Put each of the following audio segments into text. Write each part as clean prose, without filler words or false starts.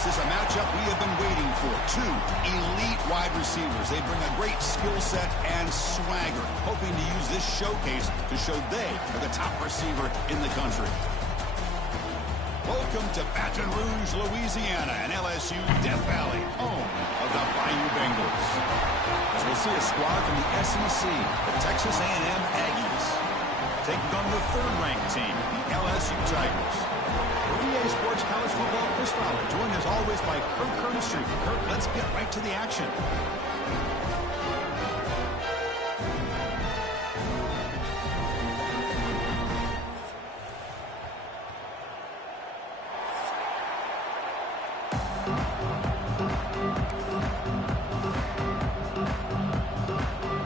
This is a matchup we have been waiting for. Two elite wide receivers. They bring a great skill set and swagger, hoping to use this showcase to show they are the top receiver in the country. Welcome to Baton Rouge, Louisiana, and LSU Death Valley, home of the Bayou Bengals. As we'll see a squad from the SEC, the Texas A&M Aggies, taking on the third-ranked team, the LSU Tigers. For EA Sports College Football, Chris Fowler, joined as always by Kirk Curtis. Kirk, let's get right to the action.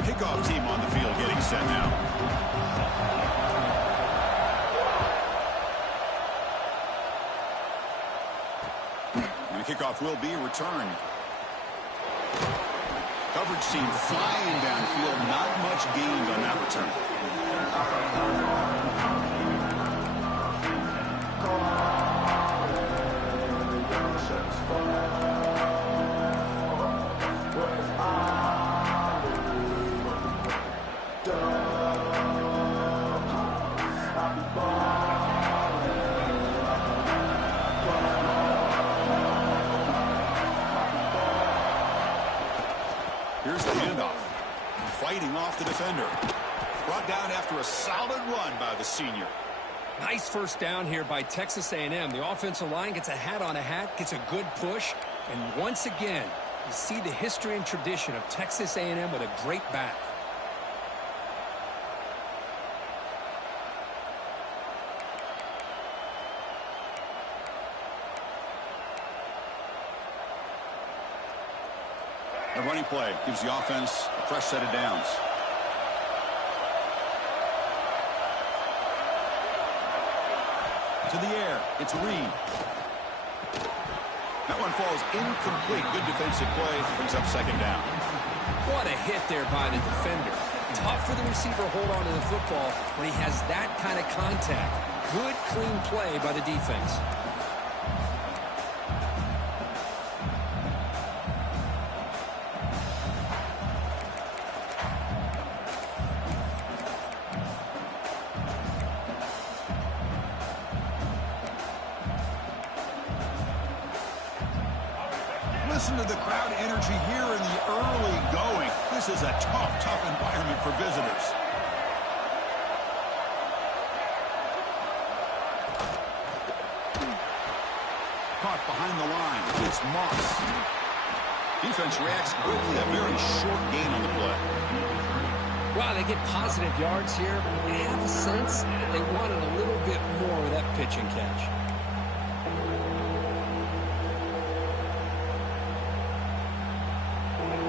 Kickoff team on the field getting set now. Kickoff will be returned. Coverage team flying downfield. Not much gained on that return. Here's the handoff. Fighting off the defender. Brought down after a solid run by the senior. Nice first down here by Texas A&M. The offensive line gets a hat on a hat, gets a good push, and once again, you see the history and tradition of Texas A&M with a great back. A running play gives the offense a fresh set of downs. To the air, it's Reed. That one falls incomplete. Good defensive play, brings up second down. What a hit there by the defender. Tough for the receiver to hold on to the football when he has that kind of contact. Good, clean play by the defense. Listen to the crowd energy here in the early going. This is a tough environment for visitors. Caught behind the line. It's Moss. Defense reacts quickly. A very short gain on the play. Wow, they get positive yards here. I have a sense that they wanted a little bit more with that pitch and catch.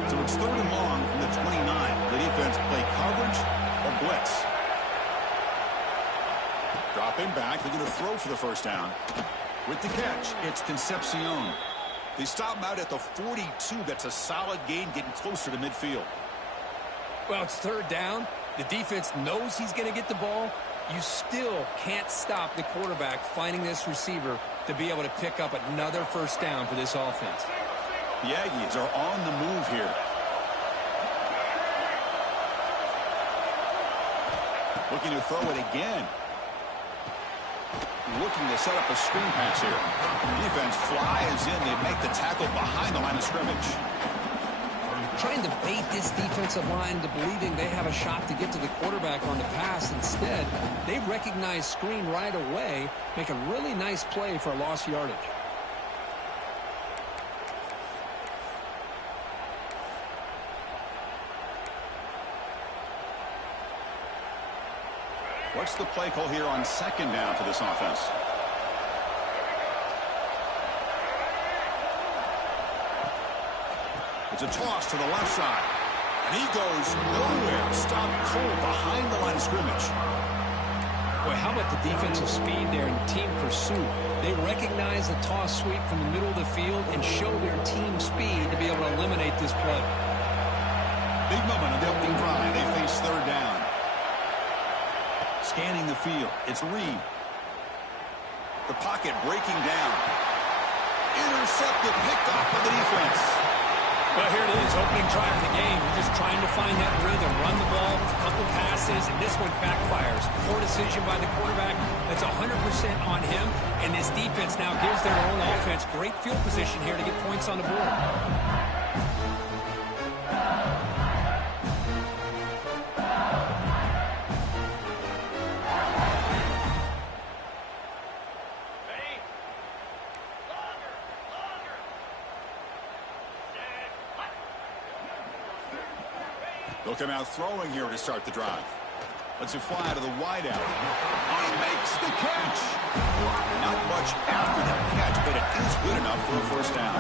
So it's third and long from the 29. The defense play coverage or blitz. Dropping back. They're going to throw for the first down. With the catch, it's Concepcion. They stop him out at the 42. That's a solid gain, getting closer to midfield. Well, it's third down. The defense knows he's going to get the ball. You still can't stop the quarterback finding this receiver to be able to pick up another first down for this offense. The Aggies are on the move here. Looking to throw it again. Looking to set up a screen pass here. Defense flies in. They make the tackle behind the line of scrimmage. Trying to bait this defensive line to believing they have a shot to get to the quarterback on the pass. Instead, they recognize screen right away, make a really nice play for a lost yardage. What's the play call here on second down for this offense? It's a toss to the left side. And he goes nowhere. Stopped cold behind the line of scrimmage. Boy, how about the defensive speed there in team pursuit? They recognize the toss sweep from the middle of the field and show their team speed to be able to eliminate this play. Big moment of the opening drive. They face third down. Scanning the field. It's Reed. The pocket breaking down. Intercepted, picked off by the defense. Well, here it is, opening drive of the game. We're just trying to find that rhythm, run the ball, a couple passes, and this one backfires. Poor decision by the quarterback. That's 100% on him, and this defense now gives their own offense great field position here to get points on the board. They'll come out throwing here to start the drive. Let's it fly to the wideout. He makes the catch. Not much after that catch, but it is good enough for a first down.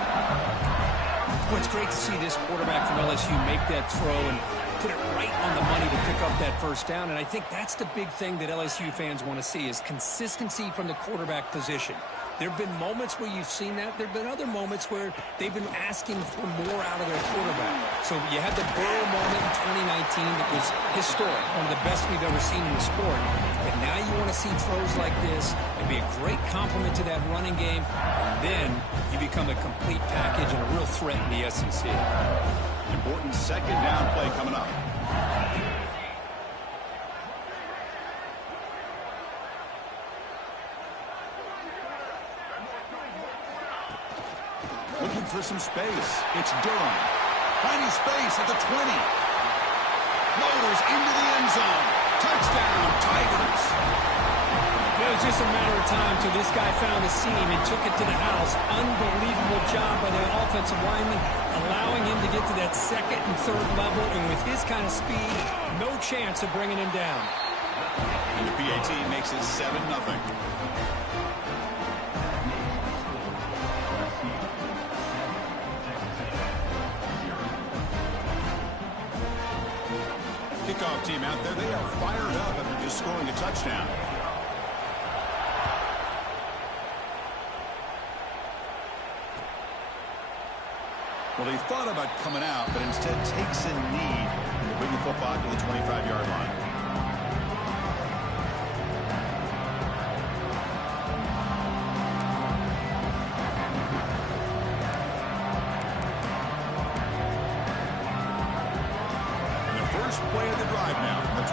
Well, it's great to see this quarterback from LSU make that throw and put it right on the money to pick up that first down. And I think that's the big thing that LSU fans want to see is consistency from the quarterback position. There have been moments where you've seen that. There have been other moments where they've been asking for more out of their quarterback. So you had the Burrow moment in 2019 that was historic, one of the best we've ever seen in the sport. But now you want to see throws like this and be a great complement to that running game, and then you become a complete package and a real threat in the SEC. Important second down play coming up. Looking for some space. It's Durham. Finding space at the 20. Motors into the end zone. Touchdown, Tigers. It was just a matter of time till this guy found the seam and took it to the house. Unbelievable job by the offensive lineman, allowing him to get to that second and third level. And with his kind of speed, no chance of bringing him down. And the PAT makes it 7-0. Kickoff team out there, they are fired up after just scoring a touchdown. Well, he thought about coming out, but instead takes a knee to bring the football to the 25-yard line. Play of the drive now from the 25.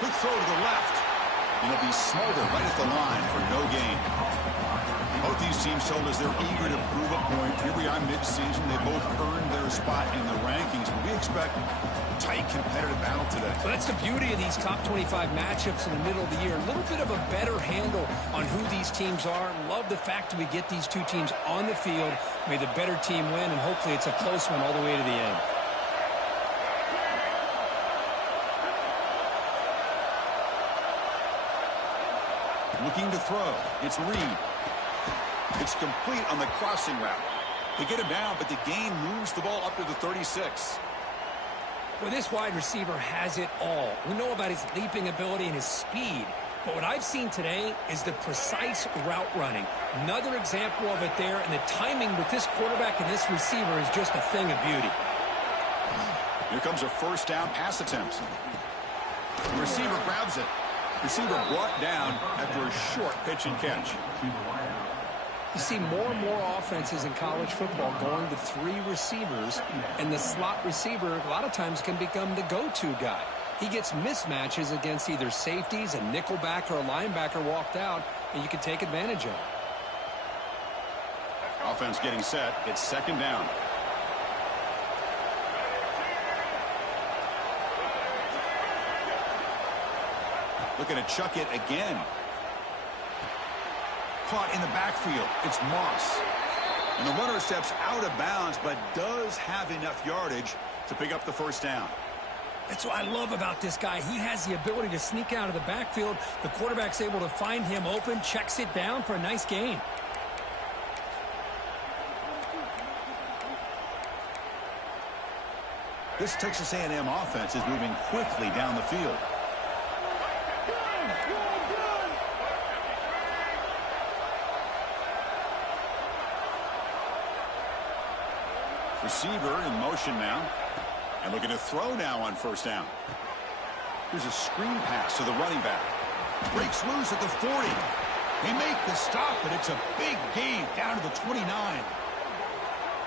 Quick throw to the left. And it'll be Smolder right at the line for no gain. Both these teams told us they're eager to prove a point. Here we are mid-season. They both earned their spot in the rankings. But we expect a tight, competitive battle today. Well, that's the beauty of these top 25 matchups in the middle of the year. A little bit of a better handle on who these teams are. Love the fact that we get these two teams on the field. May the better team win, and hopefully it's a close one all the way to the end. Looking to throw. It's Reed. It's complete on the crossing route. They get him down, but the gain moves the ball up to the 36. Well, this wide receiver has it all. We know about his leaping ability and his speed. But what I've seen today is the precise route running. Another example of it there, and the timing with this quarterback and this receiver is just a thing of beauty. Here comes a first down pass attempt. The receiver grabs it. Receiver brought down after a short pitch and catch. You see more and more offenses in college football going to three receivers, and the slot receiver a lot of times can become the go-to guy. He gets mismatches against either safeties, a nickelback, or a linebacker walked out, and you can take advantage of it. Offense getting set. It's second down. Looking to chuck it again. Caught in the backfield. It's Moss. And the runner steps out of bounds, but does have enough yardage to pick up the first down. That's what I love about this guy. He has the ability to sneak out of the backfield. The quarterback's able to find him open, checks it down for a nice gain. This Texas A&M offense is moving quickly down the field. Receiver in motion now. And looking to throw now on first down. Here's a screen pass to the running back. Breaks loose at the 40. They make the stop, but it's a big gain down to the 29.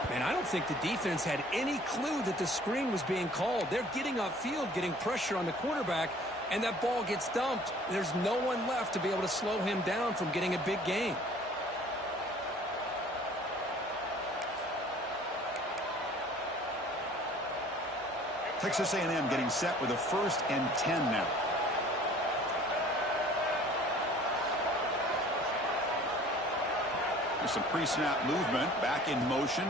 Man, I don't think the defense had any clue that the screen was being called. They're getting upfield, getting pressure on the quarterback, and that ball gets dumped. There's no one left to be able to slow him down from getting a big gain. Texas A&M getting set with a 1st and 10 now. There's some pre-snap movement, back in motion.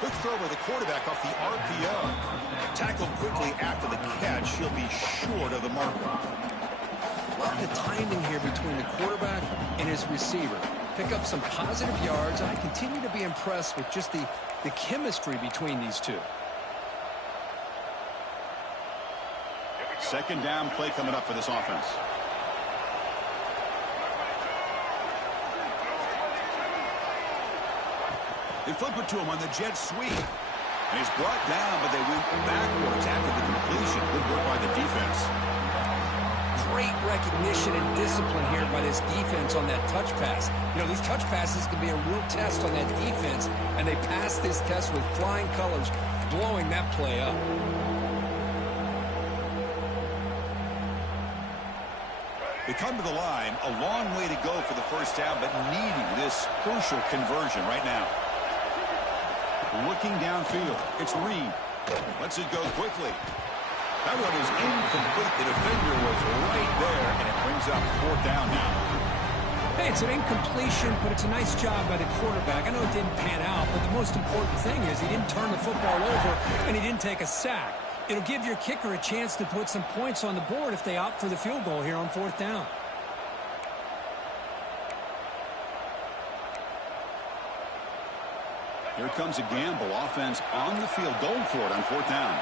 Quick throw by the quarterback off the RPO. Tackled quickly after the catch. He'll be short of the marker. Love the timing here between the quarterback and his receiver. Pick up some positive yards, and I continue to be impressed with just the chemistry between these two. Second down play coming up for this offense. They flip it to him on the jet sweep. And he's brought down, but they went backwards after the completion. Good work by the defense. Great recognition and discipline here by this defense on that touch pass. You know, these touch passes can be a real test on that defense, and they passed this test with flying colors, blowing that play up. They come to the line, a long way to go for the first down, but needing this crucial conversion right now. Looking downfield, it's Reed. Lets it go quickly. That one is incomplete. The defender was right there, and it brings up 4th down now. Hey, it's an incompletion, but it's a nice job by the quarterback. I know it didn't pan out, but the most important thing is he didn't turn the football over, and he didn't take a sack. It'll give your kicker a chance to put some points on the board if they opt for the field goal here on 4th down. Here comes a gamble. Offense on the field, going for it on 4th down.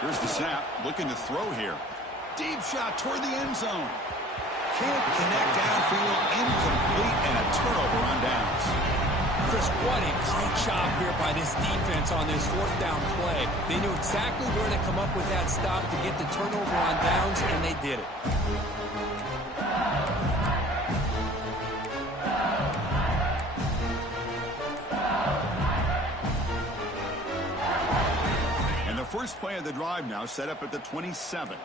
Here's the snap, looking to throw here. Deep shot toward the end zone. Can't connect downfield, incomplete, and a turnover on downs. Chris, what a great job here by this defense on this 4th down play. They knew exactly where to come up with that stop to get the turnover on downs, and they did it. And the first play of the drive now set up at the 27.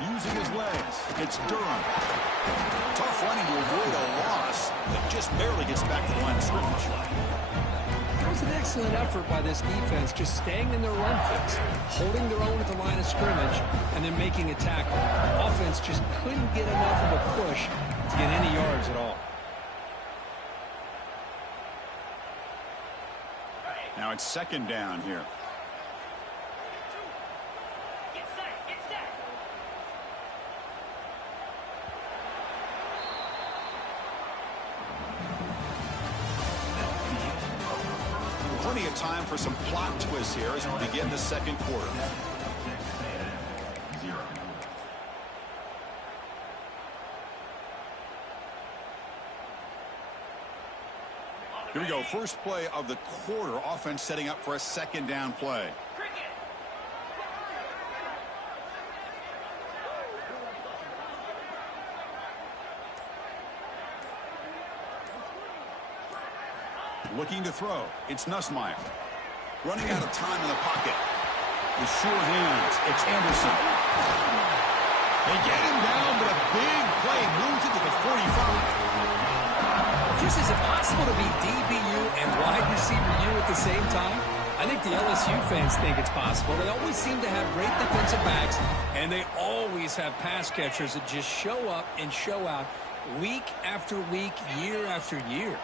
Using his legs, it's Durham. Tough running to avoid a loss, but just barely gets back to the line of scrimmage. It was an excellent effort by this defense, just staying in their run fix, holding their own at the line of scrimmage, and then making a tackle. Offense just couldn't get enough of a push to get any yards at all. Now it's 2nd down here. Plenty of time for some plot twists here as we begin the 2nd quarter. Here we go. First play of the quarter. Offense setting up for a 2nd down play. Looking to throw. It's Nussmeier. Running out of time in the pocket. With sure hands, it's Anderson. They get him down, but a big play moves it to the 45. Just, is it possible to be DBU and wide receiver U at the same time? I think the LSU fans think it's possible. They always seem to have great defensive backs, and they always have pass catchers that just show up and show out week after week, year after year.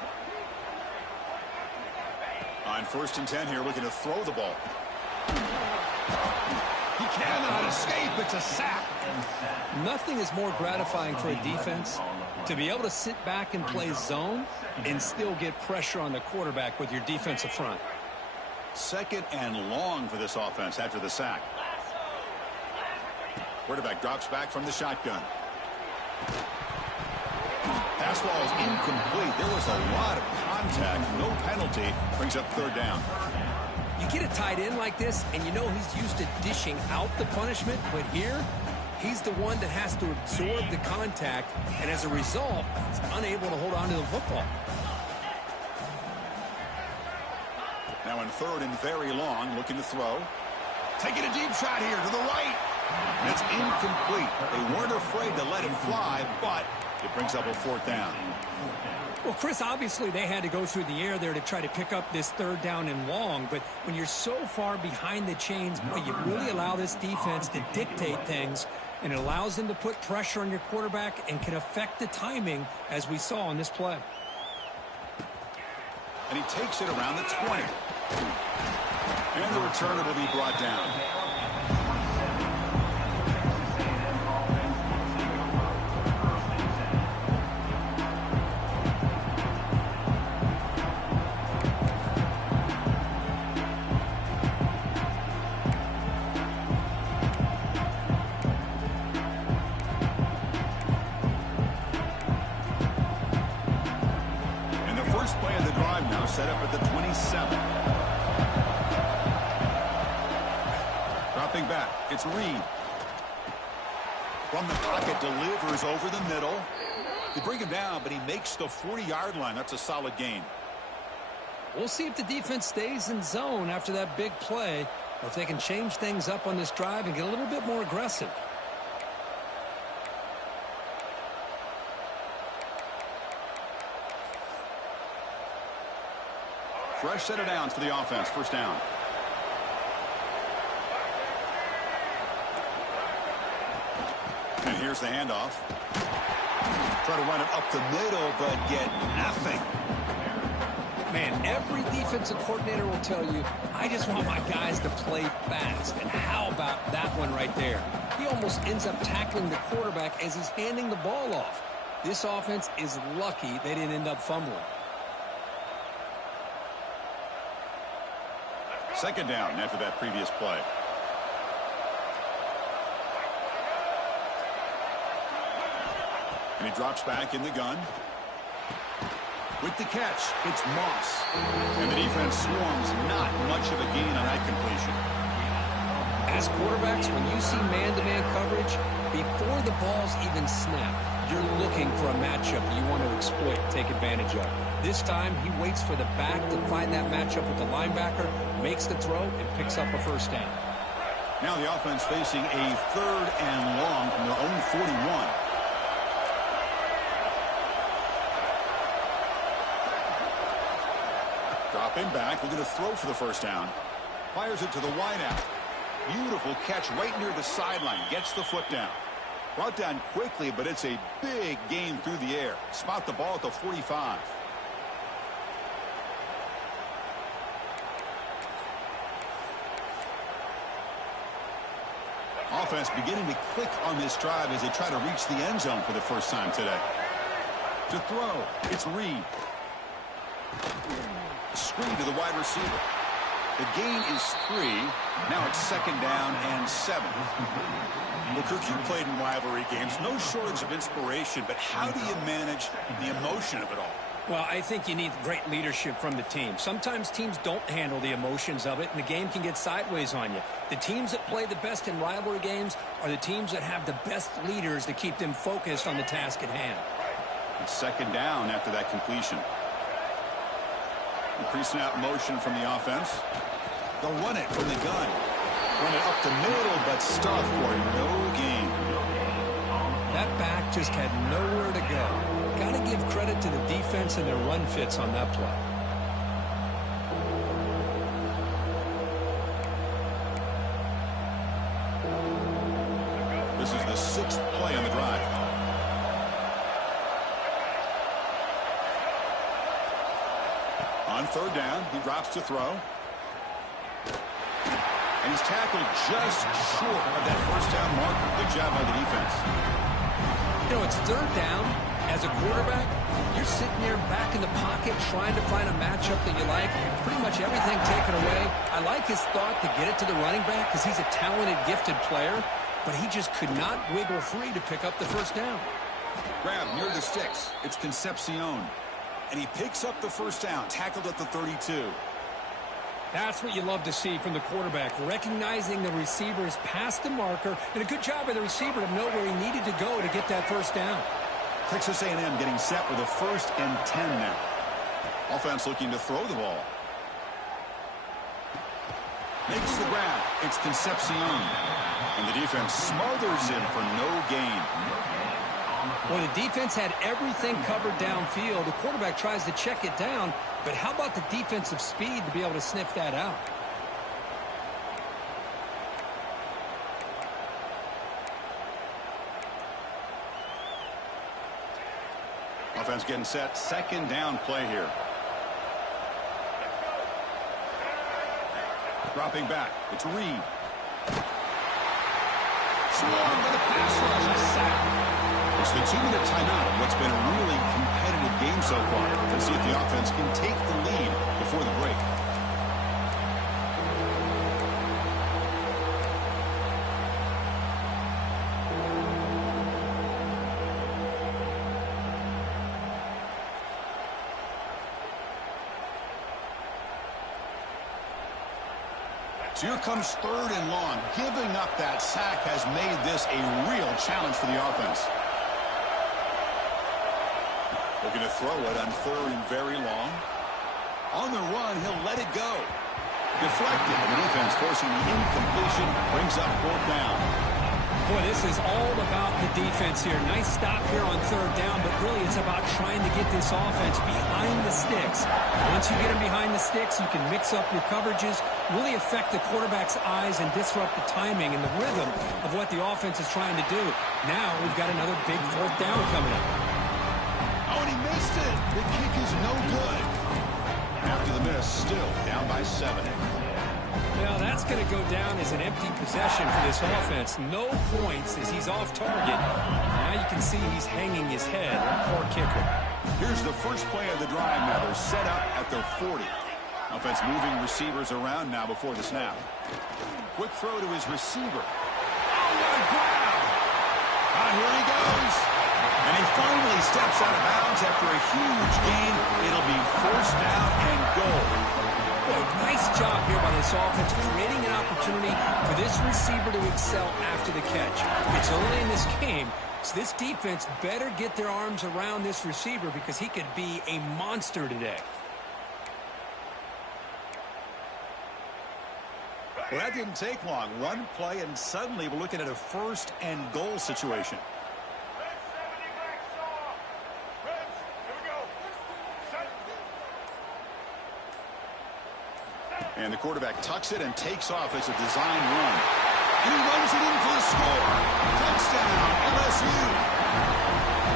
On 1st and 10 here, looking to throw the ball. He cannot escape. It's a sack. Nothing is more gratifying for a defense to be able to sit back and play zone and still get pressure on the quarterback with your defensive front. 2nd and long for this offense after the sack. Quarterback drops back from the shotgun. Pass ball is incomplete. There was a lot of contact. No penalty. Brings up 3rd down. You get a tight end like this, and you know he's used to dishing out the punishment, but here, he's the one that has to absorb the contact, and as a result, he's unable to hold on to the football. Now in 3rd and very long, looking to throw. Taking a deep shot here to the right. And it's incomplete. They weren't afraid to let it fly, but it brings up a 4th down. Well, Chris, obviously they had to go through the air there to try to pick up this 3rd down and long, but when you're so far behind the chains, boy, you really allow this defense to dictate things, and it allows them to put pressure on your quarterback and can affect the timing, as we saw on this play. And he takes it around the 20. And the returner will be brought down. And the first play of the drive now set up at the 27. Dropping back, it's Reed. From the pocket, delivers over the middle. They bring him down, but he makes the 40-yard line. That's a solid gain. We'll see if the defense stays in zone after that big play, or if they can change things up on this drive and get a little bit more aggressive. Fresh set of downs for the offense. 1st down. And here's the handoff. Try to run it up the middle, but get nothing. Man, every defensive coordinator will tell you, I just want my guys to play fast. And how about that one right there? He almost ends up tackling the quarterback as he's handing the ball off. This offense is lucky they didn't end up fumbling. 2nd down after that previous play. And he drops back in the gun. With the catch, it's Moss. And the defense swarms. Not much of a gain on that completion. As quarterbacks, when you see man-to-man coverage, before the ball's even snapped, you're looking for a matchup you want to exploit, take advantage of. This time, he waits for the back to find that matchup with the linebacker, makes the throw, and picks up a 1st down. Now the offense facing a 3rd and long from their own 41. Dropping back, looking to throw for the 1st down. Fires it to the wideout. Beautiful catch right near the sideline. Gets the foot down. Brought down quickly, but it's a big gain through the air. Spot the ball at the 45. Offense beginning to click on this drive as they try to reach the end zone for the first time today. To throw, it's Reed. Screen to the wide receiver. The gain is 3. Now it's 2nd down and 7. Well, Kirk, you played in rivalry games. No shortage of inspiration, but how do you manage the emotion of it all? Well, I think you need great leadership from the team. Sometimes teams don't handle the emotions of it, and the game can get sideways on you. The teams that play the best in rivalry games are the teams that have the best leaders to keep them focused on the task at hand. It's 2nd down after that completion. Increasing out motion from the offense. They'll run it from the gun. Run it up the middle, but stuff for no gain. That back just had nowhere to go. Got to give credit to the defense and their run fits on that play. This is the 6th play on the drive. On 3rd down, he drops to throw. And he's tackled just short of that 1st down marker. Good job by the defense. You know, it's 3rd down. As a quarterback, you're sitting there back in the pocket trying to find a matchup that you like. Pretty much everything taken away. I like his thought to get it to the running back because he's a talented, gifted player, but he just could not wiggle free to pick up the 1st down. Grab near the sticks. It's Concepcion. And he picks up the 1st down, tackled at the 32. That's what you love to see from the quarterback, recognizing the receiver's past the marker, and a good job by the receiver to know where he needed to go to get that first down. Texas A&M getting set with a 1st and 10 now. Offense looking to throw the ball. Makes the grab. It's Concepcion. And the defense smothers him for no gain. Well, the defense had everything covered downfield. The quarterback tries to check it down, but how about the defensive speed to be able to sniff that out? Offense getting set. 2nd down play here. Dropping back. It's Reed. Swarmed by the pass rush. A sack. It's the 2-minute timeout of what's been a really competitive game so far. Let's see if the offense can take the lead before the break. So here comes 3rd and long. Giving up that sack has made this a real challenge for the offense. Looking to throw it on 3rd and very long. On the run, he'll let it go. Deflected. The defense forcing the incompletion. Brings up 4th down. Boy, this is all about the defense here. Nice stop here on 3rd down, but really it's about trying to get this offense behind the sticks. Once you get them behind the sticks, you can mix up your coverages, really affect the quarterback's eyes and disrupt the timing and the rhythm of what the offense is trying to do. Now we've got another big 4th down coming up. Oh, and he missed it. The kick is no good. After the miss, still down by 7. Well, that's going to go down as an empty possession for this offense. No points as he's off target. Now you can see he's hanging his head. Poor kicker. Here's the first play of the drive now. They're set up at their 40. Offense moving receivers around now before the snap. Quick throw to his receiver. Oh, what a grab! Here he goes. And he finally steps out of bounds after a huge gain. It'll be 1st down and goal. Boy, nice job here by this offense, creating an opportunity for this receiver to excel after the catch. It's early in this game, so this defense better get their arms around this receiver because he could be a monster today. Well, that didn't take long. One play, and suddenly we're looking at a 1st and goal situation. And the quarterback tucks it and takes off as a design run. And he runs it in for the score. Touchdown, LSU.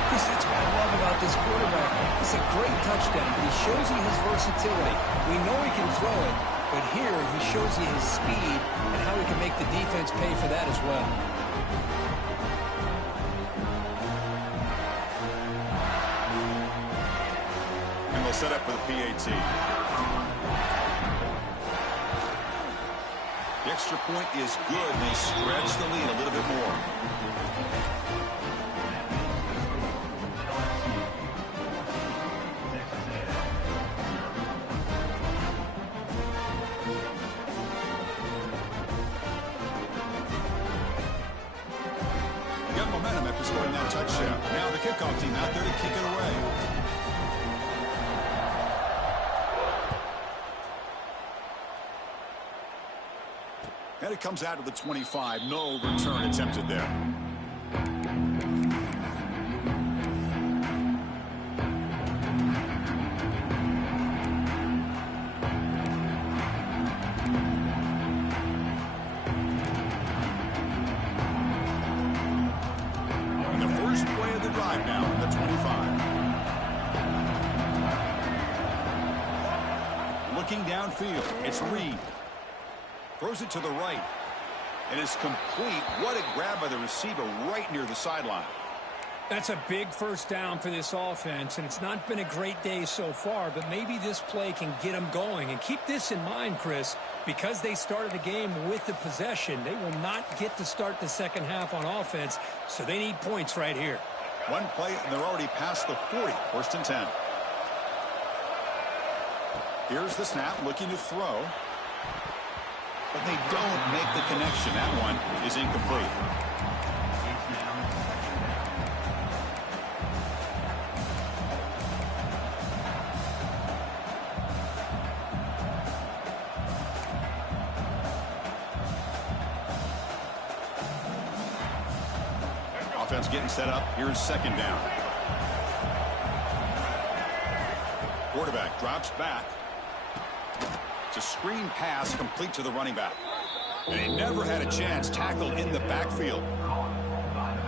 Chris, that's what I love about this quarterback. It's a great touchdown, but he shows you his versatility. We know he can throw it, but here he shows you his speed and how he can make the defense pay for that as well. And they'll set up for the PAT. The extra point is good, and they stretch the lead a little bit more. Got momentum after scoring that touchdown. Now the kickoff team out there to kick it away. And it comes out of the 25. No return attempted there. And the first play of the drive now at the 25. Looking downfield, it's Reed. Throws it to the right. And it's complete. What a grab by the receiver right near the sideline. That's a big 1st down for this offense, and it's not been a great day so far, but maybe this play can get them going. And keep this in mind, Chris, because they started the game with the possession, they will not get to start the second half on offense, so they need points right here. One play, and they're already past the 40. 1st and 10. Here's the snap, looking to throw. but they don't make the connection. That one is incomplete. Offense getting set up. Here's second down. Quarterback drops back. It's a screen pass complete to the running back. And he never had a chance tackled in the backfield.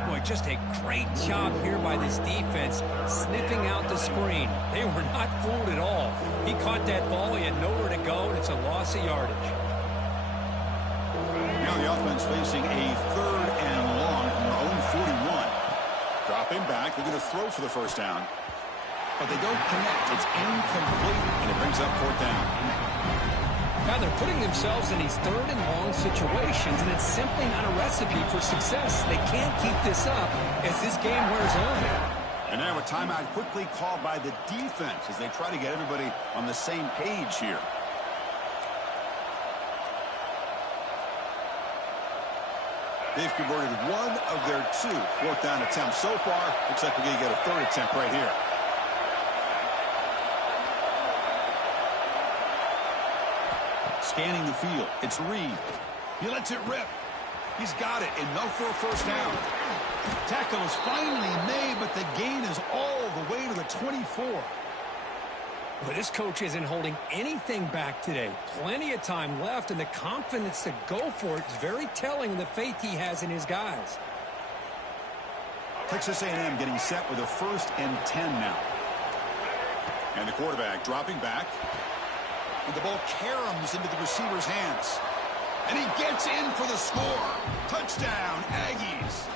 Boy, just a great job here by this defense, sniffing out the screen. They were not fooled at all. He caught that ball. He had nowhere to go, and it's a loss of yardage. Now the offense facing a 3rd and long from their own 41. Dropping back. They're going to throw for the first down. But they don't connect. It's incomplete, and it brings up 4th down. Now they're putting themselves in these 3rd and long situations, and it's simply not a recipe for success. They can't keep this up as this game wears on. And now a timeout quickly called by the defense as they try to get everybody on the same page here. They've converted 1 of their 2 4th down attempts so far. Looks like we're going to get a 3rd attempt right here. Scanning the field. It's Reed. He lets it rip. He's got it. Enough for a first down. Tackle is finally made, but the gain is all the way to the 24. But this coach isn't holding anything back today. Plenty of time left, and the confidence to go for it is very telling of the faith he has in his guys. Texas A&M getting set with a 1st and 10 now. And the quarterback dropping back. And the ball caroms into the receiver's hands. And he gets in for the score. Touchdown, Aggies.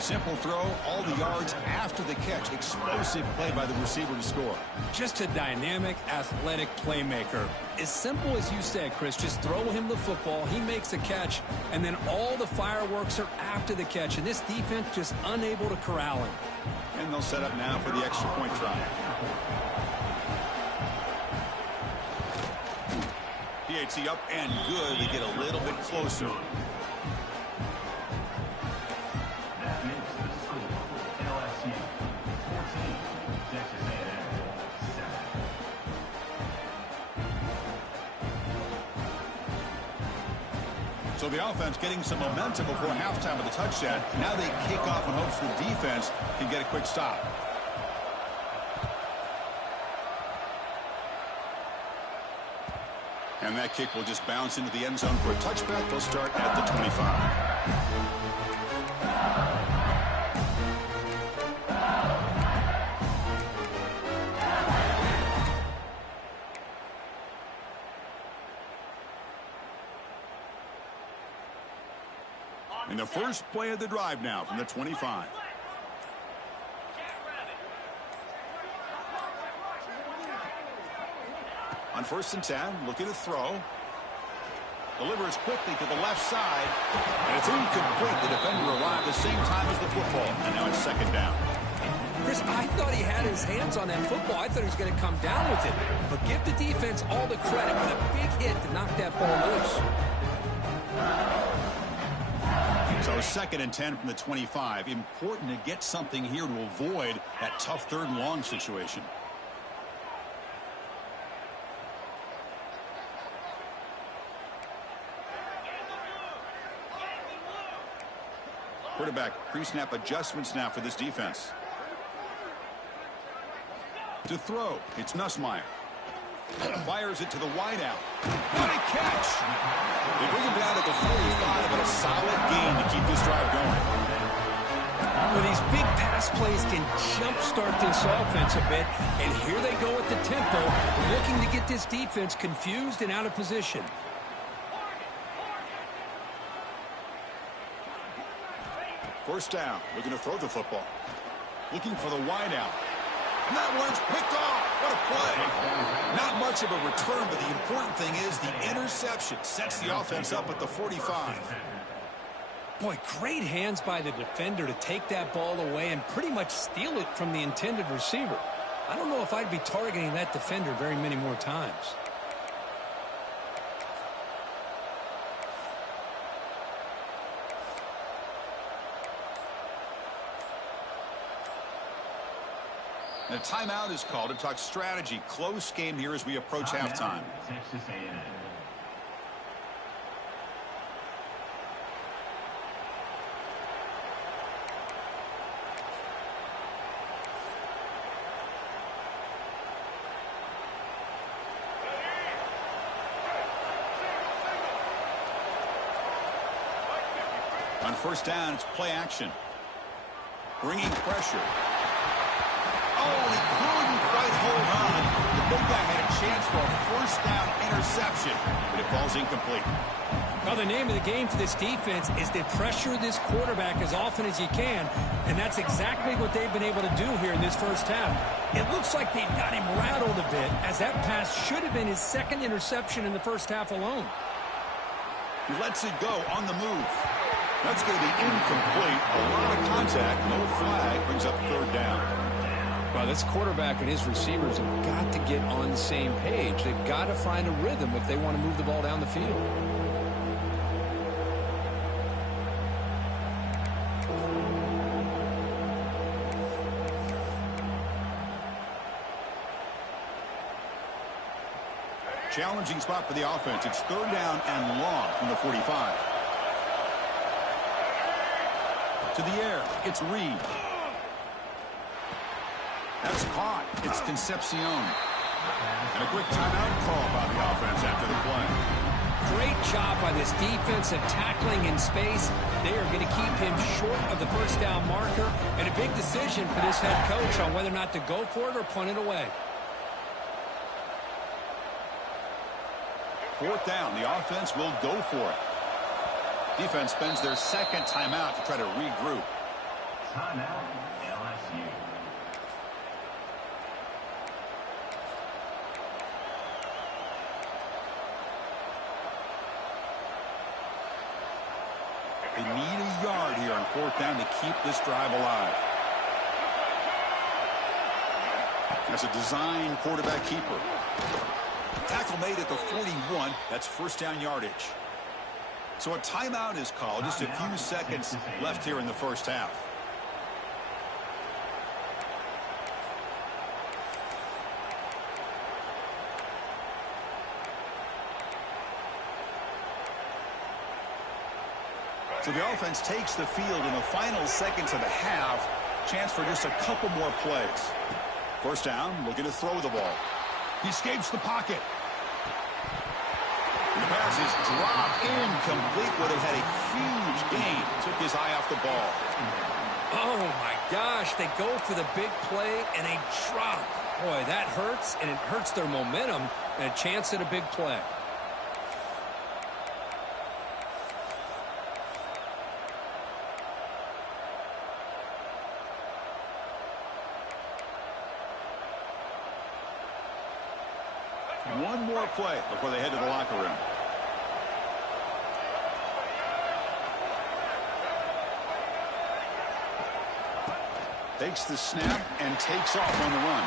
Simple throw, all the yards after the catch. Explosive play by the receiver to score. Just a dynamic, athletic playmaker. As simple as you said, Chris, just throw him the football, he makes a catch, and then all the fireworks are after the catch. And this defense just unable to corral him. And they'll set up now for the extra point try. PAT up and good. They get a little bit closer. So the offense getting some momentum before halftime with the touchdown. Now they kick off in hopes the defense can get a quick stop. And that kick will just bounce into the end zone for a touchback. They'll start at the 25. In the first play of the drive now from the 25. On 1st and 10, looking to throw. Delivers quickly to the left side. And it's incomplete. The defender arrived the same time as the football. And now it's 2nd down. Chris, I thought he had his hands on that football. I thought he was going to come down with it. But give the defense all the credit with a big hit to knock that ball loose. So 2nd and 10 from the 25. Important to get something here to avoid that tough 3rd and long situation. Quarterback pre-snap adjustments now for this defense. To throw, it's Nussmeier. Fires it to the wideout. What a catch! They bring him down at the 45, but a solid gain to keep this drive going. Well, these big pass plays can jumpstart this offense a bit, and here they go at the tempo, looking to get this defense confused and out of position. First down, looking to throw the football. Looking for the wideout. And that one's picked off. What a play. Not much of a return, but the important thing is the interception sets the offense up at the 45. Boy, great hands by the defender to take that ball away and pretty much steal it from the intended receiver. I don't know if I'd be targeting that defender very many more times. And a timeout is called to talk strategy. Close game here as we approach halftime. Texas A&M. On first down, it's play action. Bringing pressure. Oh, he couldn't quite hold on. The big guy had a chance for a first down interception, but it falls incomplete. Well, the name of the game for this defense is to pressure this quarterback as often as you can, and that's exactly what they've been able to do here in this first half. It looks like they've got him rattled a bit, as that pass should have been his second interception in the first half alone. He lets it go on the move. That's going to be incomplete. A lot of contact, no flag, brings up third down. Well, this quarterback and his receivers have got to get on the same page. They've got to find a rhythm if they want to move the ball down the field. Challenging spot for the offense. It's third down and long from the 45. To the air, it's Reed. That's caught. It's Concepcion. And a quick timeout call by the offense after the play. Great job by this defensive tackling in space. They are going to keep him short of the first down marker. And a big decision for this head coach on whether or not to go for it or punt it away. Fourth down, the offense will go for it. Defense spends their second timeout to try to regroup. Timeout, LSU. They need a yard here on fourth down to keep this drive alive. That's a design quarterback keeper. Tackle made at the 41. That's first down yardage. So a timeout is called. Just a few seconds left here in the first half. So the offense takes the field in the final seconds of the half. Chance for just a couple more plays. First down, looking to throw the ball. He escapes the pocket. The pass is dropped incomplete. Would have had a huge gain. Took his eye off the ball. Oh, my gosh. They go for the big play, and they drop. Boy, that hurts, and it hurts their momentum, and a chance at a big play. One more play before they head to the locker room. Takes the snap and takes off on the run.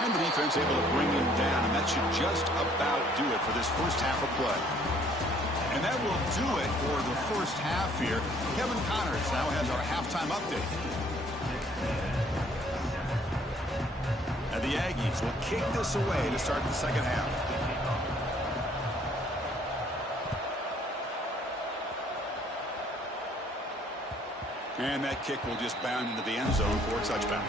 And the defense able to bring him down, and that should just about do it for this first half of play. And that will do it for the first half here. Kevin Connors now has our halftime update. And the Aggies will kick this away to start the second half. And that kick will just bound into the end zone for a touchdown.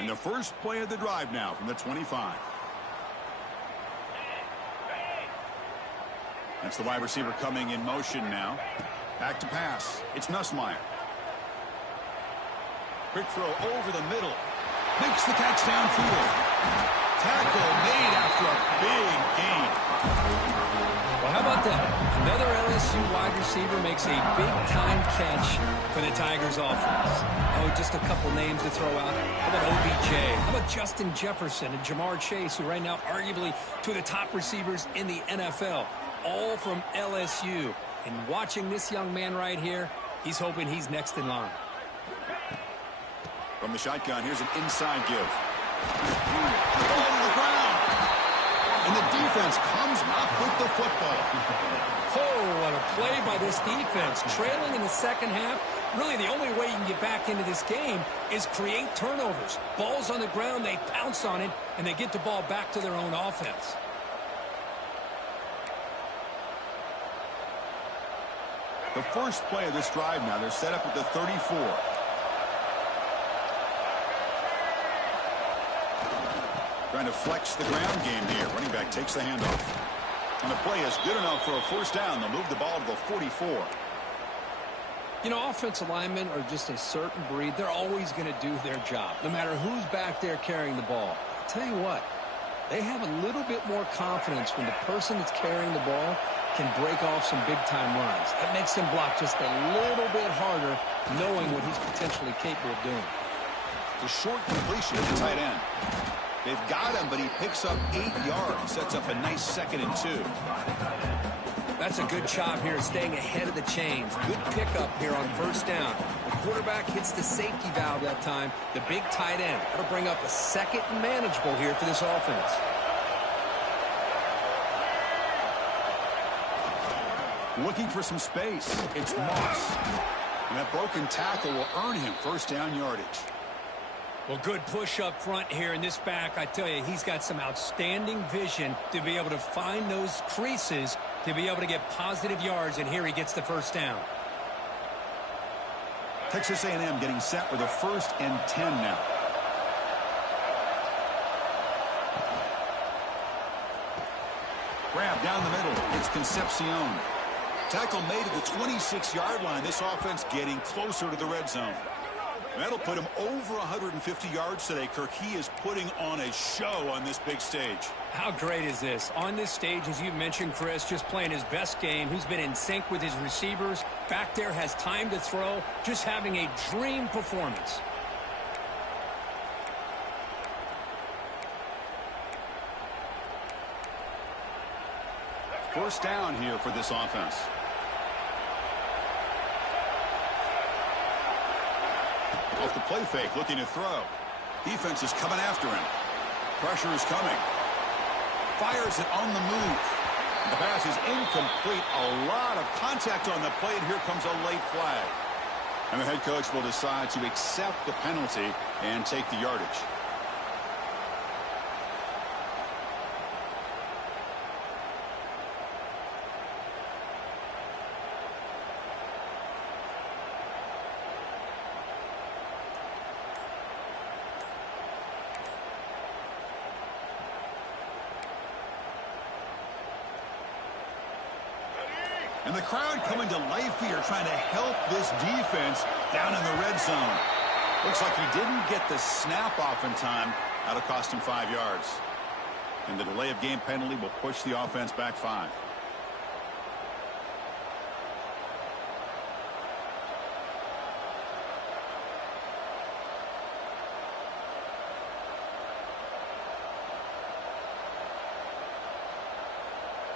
And the first play of the drive now from the 25. That's the wide receiver coming in motion now. Back to pass. It's Nussmeier. Quick throw over the middle. Makes the catch downfield. Tackle made after a big gain. Well, how about that? Another LSU wide receiver makes a big-time catch for the Tigers offense. Oh, just a couple names to throw out. How about OBJ? How about Justin Jefferson and Jamar Chase, who right now arguably two of the top receivers in the NFL, all from LSU. And watching this young man right here, he's hoping he's next in line. From the shotgun, here's an inside give. Ball to the ground. And the defense comes up with the football. Oh, what a play by this defense. Trailing in the second half, really the only way you can get back into this game is create turnovers. Ball's on the ground, they pounce on it, and they get the ball back to their own offense. The first play of this drive now, they're set up at the 34. Trying to flex the ground game here. Running back takes the handoff. And the play is good enough for a first down. They'll move the ball to the 44. You know, offensive linemen are just a certain breed. They're always going to do their job, no matter who's back there carrying the ball. I'll tell you what, they have a little bit more confidence when the person that's carrying the ball can break off some big-time runs. That makes him block just a little bit harder, knowing what he's potentially capable of doing. The short completion to the tight end. They've got him, but he picks up 8 yards. Sets up a nice 2nd and 2. That's a good job here, staying ahead of the chains. Good pickup here on first down. The quarterback hits the safety valve that time. The big tight end. That'll bring up a 2nd and manageable here for this offense. Looking for some space. It's Moss. And that broken tackle will earn him first down yardage. Well, good push up front here in this back. I tell you, he's got some outstanding vision to be able to find those creases to be able to get positive yards, and here he gets the first down. Texas A&M getting set with a 1st and 10 now. Grab down the middle. It's Concepcion. Tackle made at the 26-yard line. This offense getting closer to the red zone. That'll put him over 150 yards today, Kirk. He is putting on a show on this big stage. How great is this? On this stage, as you mentioned, Chris, just playing his best game. He's been in sync with his receivers. Back there, has time to throw. Just having a dream performance. First down here for this offense. Off the play fake, looking to throw. Defense is coming after him. Pressure is coming. Fires it on the move. The pass is incomplete. A lot of contact on the play, and here comes a late flag. And the head coach will decide to accept the penalty and take the yardage. And the crowd coming to life here, trying to help this defense down in the red zone. Looks like he didn't get the snap off in time. That'll cost him 5 yards. And the delay of game penalty will push the offense back 5.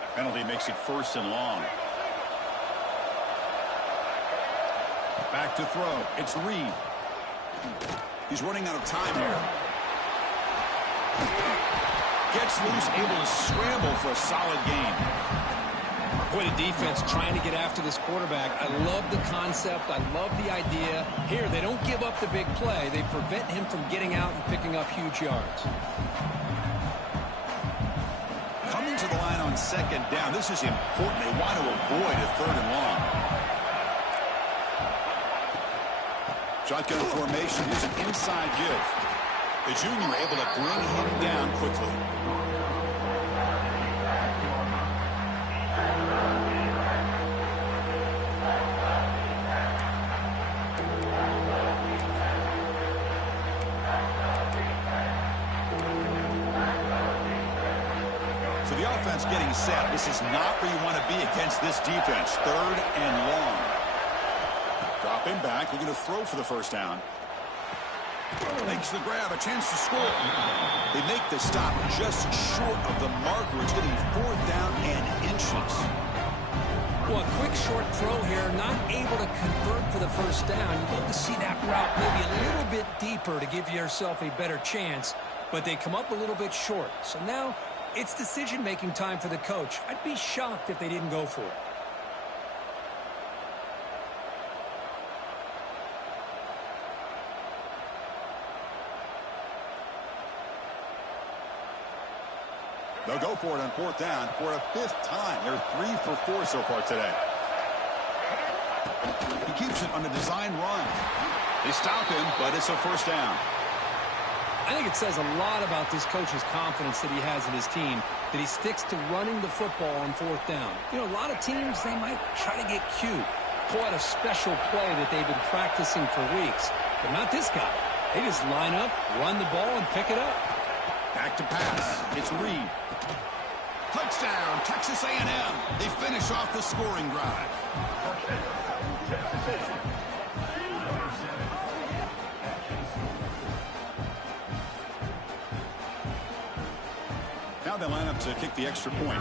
The penalty makes it 1st and long. Back to throw. It's Reed. He's running out of time here. Gets loose, able to scramble for a solid gain. Boy, the defense trying to get after this quarterback. I love the concept. I love the idea. Here, they don't give up the big play. They prevent him from getting out and picking up huge yards. Coming to the line on 2nd down. This is important. They want to avoid a 3rd and long. Shotgun formation. Here's an inside give. The junior able to bring him down quickly. So the offense getting set. This is not where you want to be against this defense. 3rd and long. Dropping back, looking to throw for the first down. Makes the grab, a chance to score. They make the stop just short of the marker. It's getting 4th down and inches. Well, a quick short throw here, not able to convert for the first down. You'd love to see that route maybe a little bit deeper to give yourself a better chance, but they come up a little bit short. So now It's decision-making time for the coach. I'd be shocked if they didn't go for it. They'll go for it on 4th down for a 5th time. They're 3 for 4 so far today. He keeps it on a design run. They stop him, but it's a 1st down. I think it says a lot about this coach's confidence that he has in his team, that he sticks to running the football on 4th down. You know, a lot of teams, they might try to get cute, pull out a special play that they've been practicing for weeks. But not this guy. They just line up, run the ball, and pick it up. Back to pass. It's Reed. Touchdown, Texas A&M. They finish off the scoring drive. Now they line up to kick the extra point.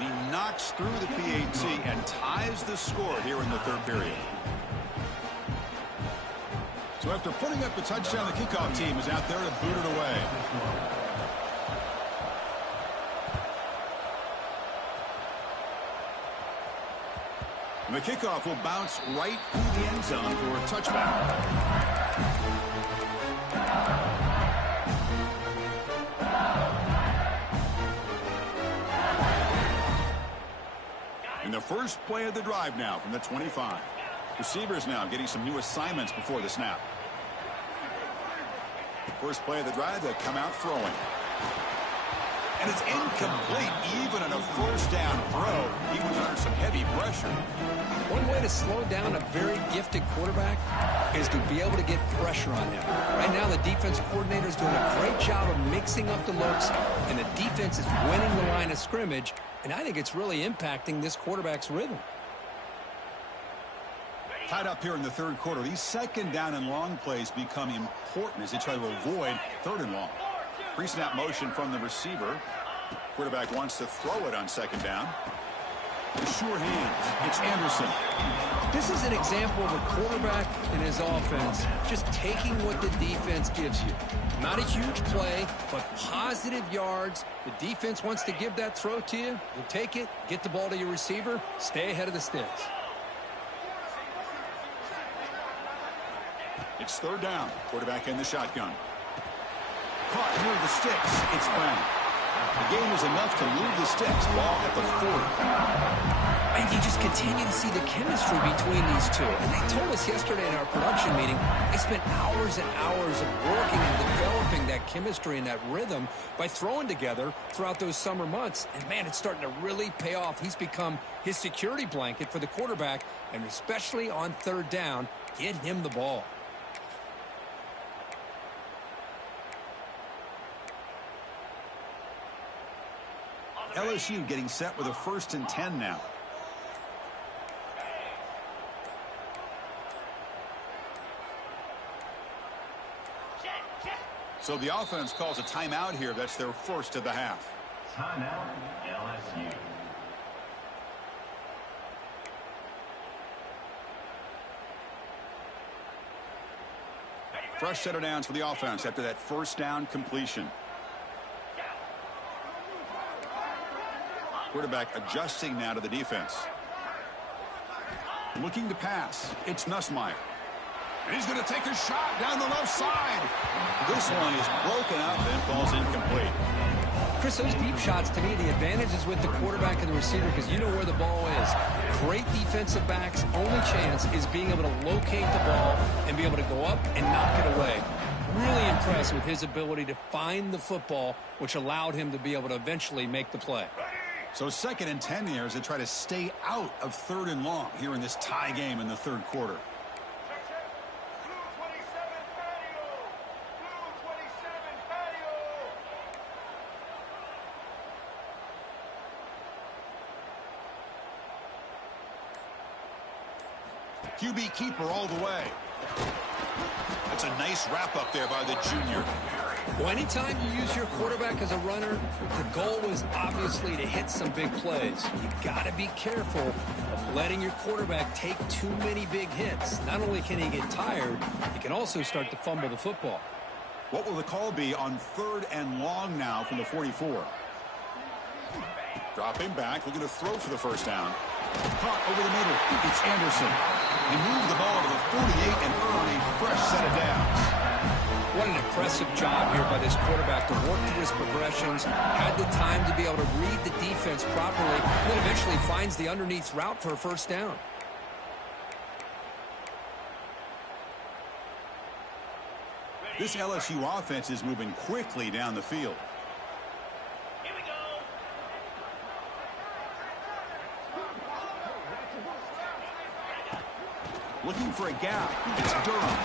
He knocks through the PAT and ties the score here in the 3rd period. So after putting up the touchdown, the kickoff team is out there to boot it away. And the kickoff will bounce right through the end zone for a touchback. In the first play of the drive now from the 25. Receivers now getting some new assignments before the snap. First play of the drive, they come out throwing. And it's incomplete, even on a 1st down throw. He was under some heavy pressure. One way to slow down a very gifted quarterback is to be able to get pressure on him. Right now, the defense coordinator is doing a great job of mixing up the looks, and the defense is winning the line of scrimmage, and I think it's really impacting this quarterback's rhythm. Tied up here in the 3rd quarter. These 2nd down and long plays become important as they try to avoid 3rd and long. Pre-snap motion from the receiver. Quarterback wants to throw it on 2nd down. Sure hands. It's Anderson. This is an example of a quarterback and his offense just taking what the defense gives you. Not a huge play, but positive yards. The defense wants to give that throw to you. You take it, get the ball to your receiver, stay ahead of the sticks. It's 3rd down. Quarterback in the shotgun. Caught near the sticks. It's Brown. The game is enough to move the sticks. Ball at the 40. And you just continue to see the chemistry between these two. And they told us yesterday in our production meeting, they spent hours and hours of working and developing that chemistry and that rhythm by throwing together throughout those summer months. And, man, it's starting to really pay off. He's become his security blanket for the quarterback, and especially on 3rd down, get him the ball. LSU getting set with a 1st and 10 now. So the offense calls a timeout here. That's their 1st of the half. Timeout, LSU. Fresh set of downs for the offense after that 1st down completion. Quarterback adjusting now to the defense. Looking to pass. It's Nussmeier. And he's going to take a shot down the left side. This one is broken up and falls incomplete. Chris, those deep shots, to me, the advantage is with the quarterback and the receiver because you know where the ball is. Great defensive backs, only chance is being able to locate the ball and be able to go up and knock it away. Really impressed with his ability to find the football, which allowed him to be able to eventually make the play. So 2nd and 10 here as they try to stay out of 3rd and long here in this tie game in the 3rd quarter. QB keeper all the way. That's a nice wrap up there by the junior. Well, anytime you use your quarterback as a runner, the goal is obviously to hit some big plays. You got to be careful of letting your quarterback take too many big hits. Not only can he get tired, he can also start to fumble the football. What will the call be on 3rd and long now from the 44? Dropping back, looking to throw for the first down. Caught over the middle. It's Anderson. He moved the ball to the 48 and earned a fresh set of downs. What an impressive job here by this quarterback to work through his progressions, had the time to be able to read the defense properly, and then eventually finds the underneath route for a first down. This LSU offense is moving quickly down the field. Here we go. Looking for a gap. It's Durham.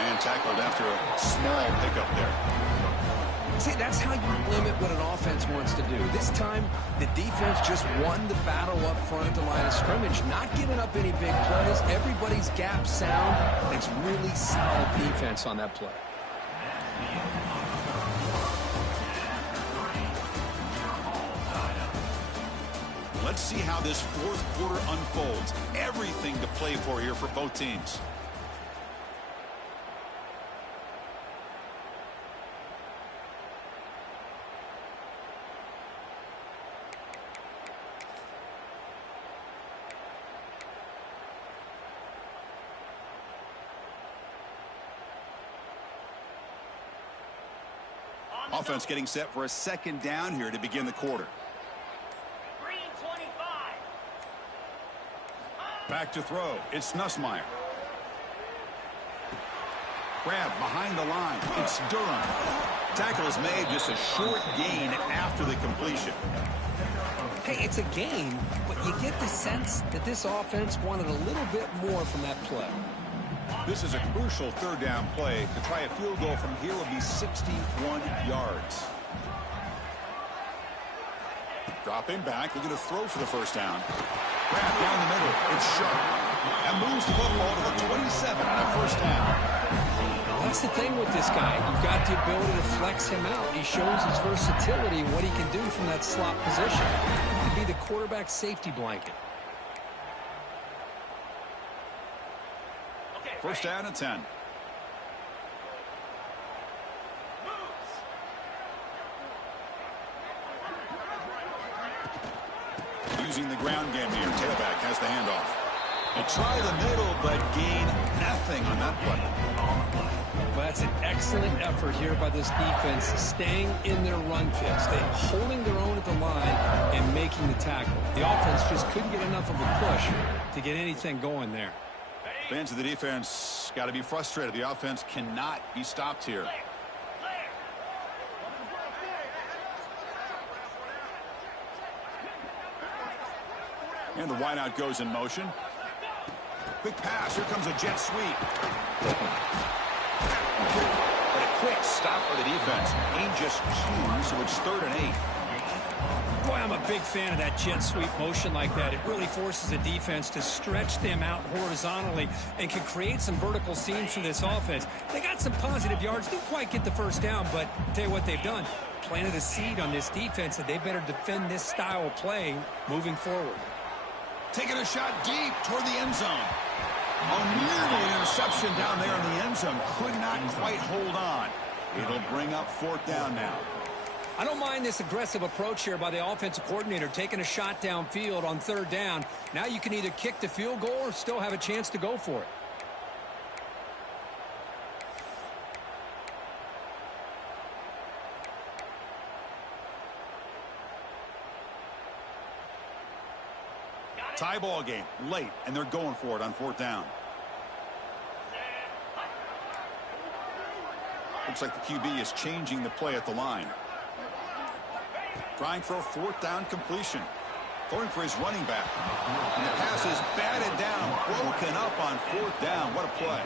And tackled after a small pickup there. See, that's how you limit what an offense wants to do. This time, the defense just won the battle up front at the line of scrimmage, not giving up any big plays. Everybody's gap sound. It's really solid defense on that play. Let's see how this 4th quarter unfolds. Everything to play for here for both teams. Offense getting set for a 2nd down here to begin the quarter. Green 25. Back to throw. It's Nussmeier. Grab behind the line. It's Durham. Tackle is made, just a short gain after the completion. Hey, it's a gain, but you get the sense that this offense wanted a little bit more from that play. This is a crucial 3rd down play. To try a field goal from here would be 61 yards. Dropping back, looking to throw for the first down. Grab down the middle. It's Sharp. And moves the football to the 27 on a first down. That's the thing with this guy. You've got the ability to flex him out. He shows his versatility, what he can do from that slot position. He could be the quarterback safety blanket. First down and 10. Using the ground game here. Tailback has the handoff. They try the middle, but gain nothing on that play. Well, that's an excellent effort here by this defense, staying in their run fits. They're holding their own at the line and making the tackle. The offense just couldn't get enough of a push to get anything going there. Fans of the defense got to be frustrated. The offense cannot be stopped here. And the wideout goes in motion. Quick pass. Here comes a jet sweep. But a quick stop by the defense. Gain just 2, so it's 3rd and 8. Boy, I'm a big fan of that jet sweep motion like that. It really forces a defense to stretch them out horizontally and can create some vertical seams for this offense. They got some positive yards. Didn't quite get the first down, but I'll tell you what they've done. Planted a seed on this defense that they better defend this style of play moving forward. Taking a shot deep toward the end zone. Nearly an interception down there in the end zone. Could not quite hold on. It'll bring up 4th down now. I don't mind this aggressive approach here by the offensive coordinator, taking a shot downfield on 3rd down. Now you can either kick the field goal or still have a chance to go for it. Tie ball game late, and they're going for it on 4th down. Looks like the QB is changing the play at the line. Trying for a 4th down completion. Throwing for his running back. And the pass is batted down, broken up on 4th down. What a play.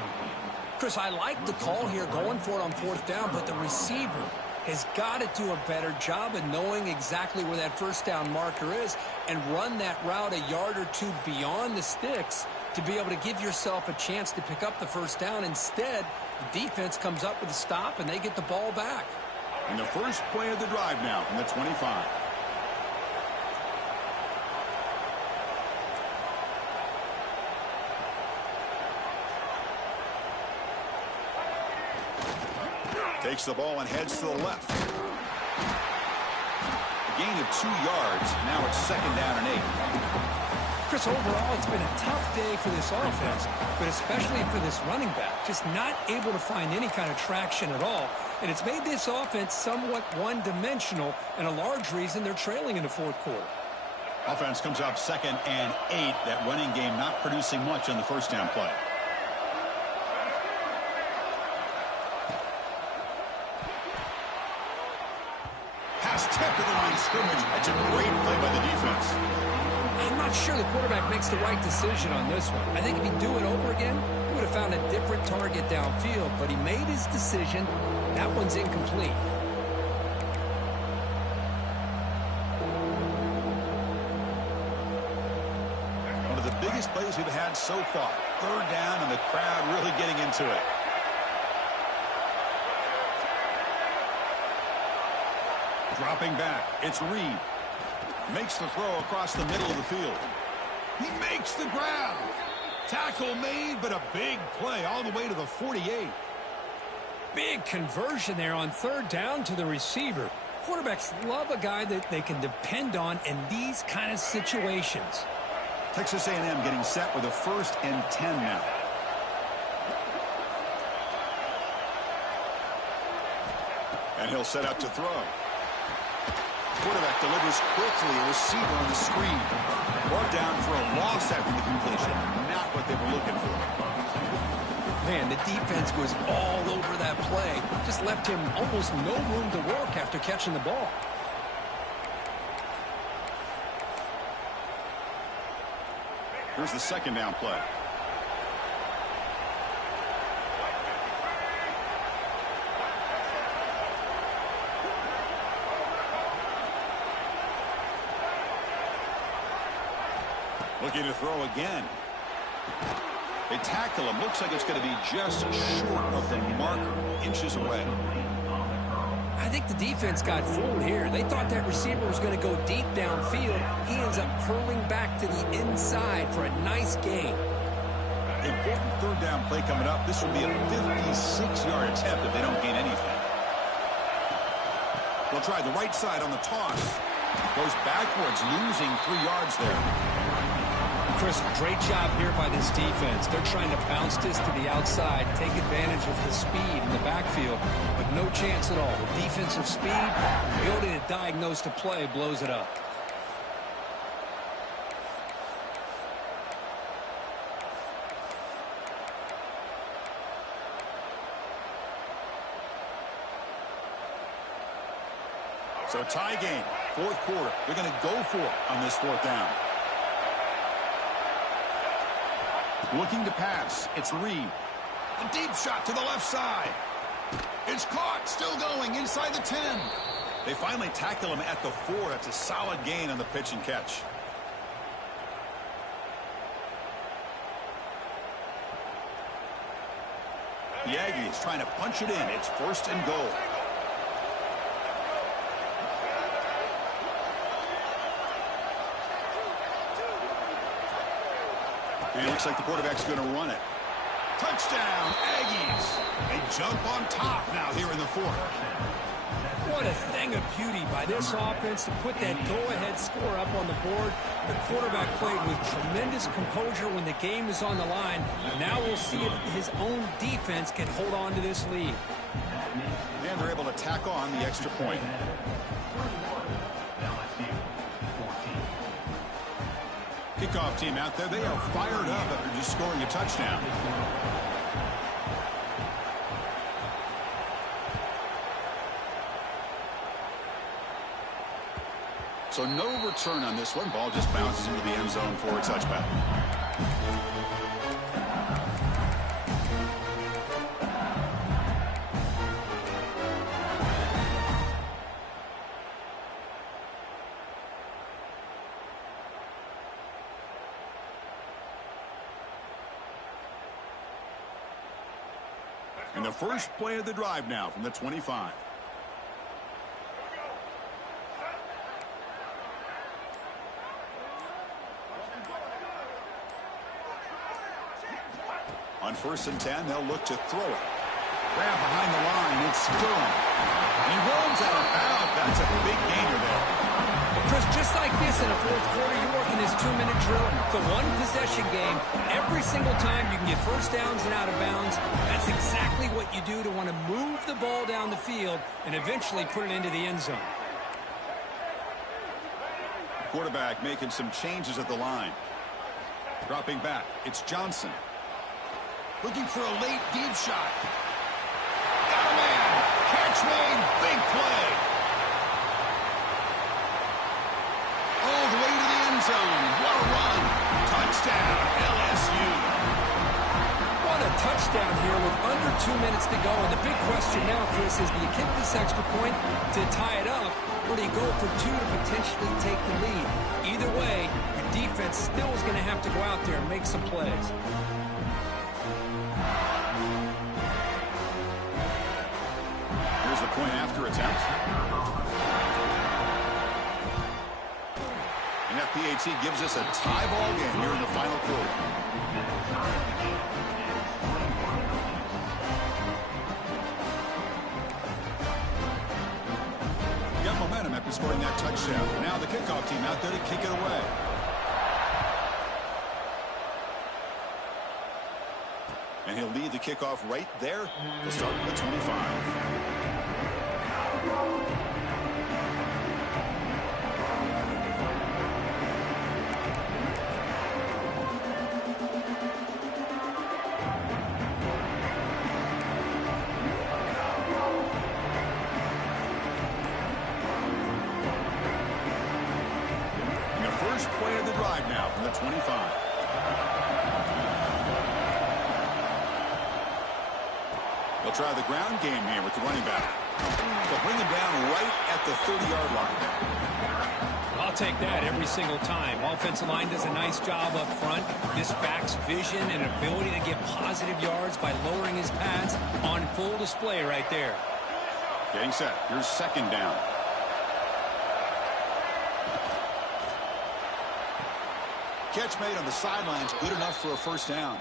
Chris, I like the call here going for it on 4th down, but the receiver has got to do a better job of knowing exactly where that first down marker is and run that route a yard or 2 beyond the sticks to be able to give yourself a chance to pick up the first down. Instead, the defense comes up with a stop and they get the ball back. And the first play of the drive now from the 25. Takes the ball and heads to the left. A gain of 2 yards. Now it's 2nd down and 8. Chris, overall, it's been a tough day for this offense, but especially for this running back. Just not able to find any kind of traction at all. And it's made this offense somewhat one-dimensional, and a large reason they're trailing in the 4th quarter. Offense comes up 2nd and 8. That running game not producing much on the 1st down play. Pass tipped to the line of scrimmage. That's a great play by the defense. I'm not sure the quarterback makes the right decision on this one. I think if he'd do it over again, he would have found a different target downfield, but he made his decision. That one's incomplete. One of the biggest plays we've had so far. 3rd down and the crowd really getting into it. Dropping back, it's Reed. Makes the throw across the middle of the field. He makes the grab. Tackle made, but a big play all the way to the 48. Big conversion there on 3rd down to the receiver. Quarterbacks love a guy that they can depend on in these kind of situations. Texas A&M getting set with a 1st and 10 now. And he'll set up to throw. Quarterback delivers quickly. A receiver on the screen. Brought down for a loss after the completion. Not what they were looking for. Man, the defense was all over that play. Just left him almost no room to work after catching the ball. Here's the 2nd down play. Looking to throw again. They tackle him. Looks like it's going to be just short of the marker, inches away. I think the defense got fooled here. They thought that receiver was going to go deep downfield. He ends up curling back to the inside for a nice gain. Important 3rd down play coming up. This will be a 56-yard attempt if they don't gain anything. They'll try the right side on the toss. Goes backwards, losing 3 yards there. Chris, great job here by this defense. They're trying to bounce this to the outside, take advantage of the speed in the backfield, but no chance at all. Defensive speed, the ability to diagnose the play blows it up. So tie game, 4th quarter. They're going to go for it on this 4th down. Looking to pass. It's Reed. A deep shot to the left side. It's caught. Still going inside the 10. They finally tackle him at the 4. That's a solid gain on the pitch and catch. The Aggies trying to punch it in. It's 1st and goal. It looks like the quarterback's going to run it. Touchdown, Aggies. They jump on top now here in the 4th. What a thing of beauty by this offense to put that go-ahead score up on the board. The quarterback played with tremendous composure when the game is on the line. Now we'll see if his own defense can hold on to this lead. And they're able to tack on the extra point. Kickoff team out there. They are fired up after just scoring a touchdown. So no return on this one. Ball just bounces into the end zone for a touchback. And the first play of the drive now from the 25. On 1st and 10, they'll look to throw it. Grab behind the line. It's Durham. He rolls out of bounds. That's a big gainer there. Well, Chris, just like this in a fourth quarter, you're working this 2-minute drill. It's a one-possession game. Every single time you can get first downs and out of bounds. That's exactly what you do to want to move the ball down the field and eventually put it into the end zone. Quarterback making some changes at the line. Dropping back. It's Johnson. Looking for a late deep shot. Got a man. Catch made. Big play. All the way to the end zone. What a run. Touchdown, LSU. What a touchdown here with under 2 minutes to go. And the big question now, Chris, is do you kick this extra point to tie it up, or do you go for 2 to potentially take the lead? Either way, your defense still is going to have to go out there and make some plays. Here's the point after attempt. And that PAT gives us a tie ball game here in the final quarter. Got momentum after scoring that touchdown. Now the kickoff team out there to kick it away. And he'll lead the kickoff right there to start with the 25. Play of the drive now from the 25. They'll try the ground game here with the running back. They'll bring him down right at the 30-yard line. I'll take that every single time. Offensive line does a nice job up front. This back's vision and ability to get positive yards by lowering his pads on full display right there. Getting set. Here's second down. Catch made on the sidelines, good enough for a first down.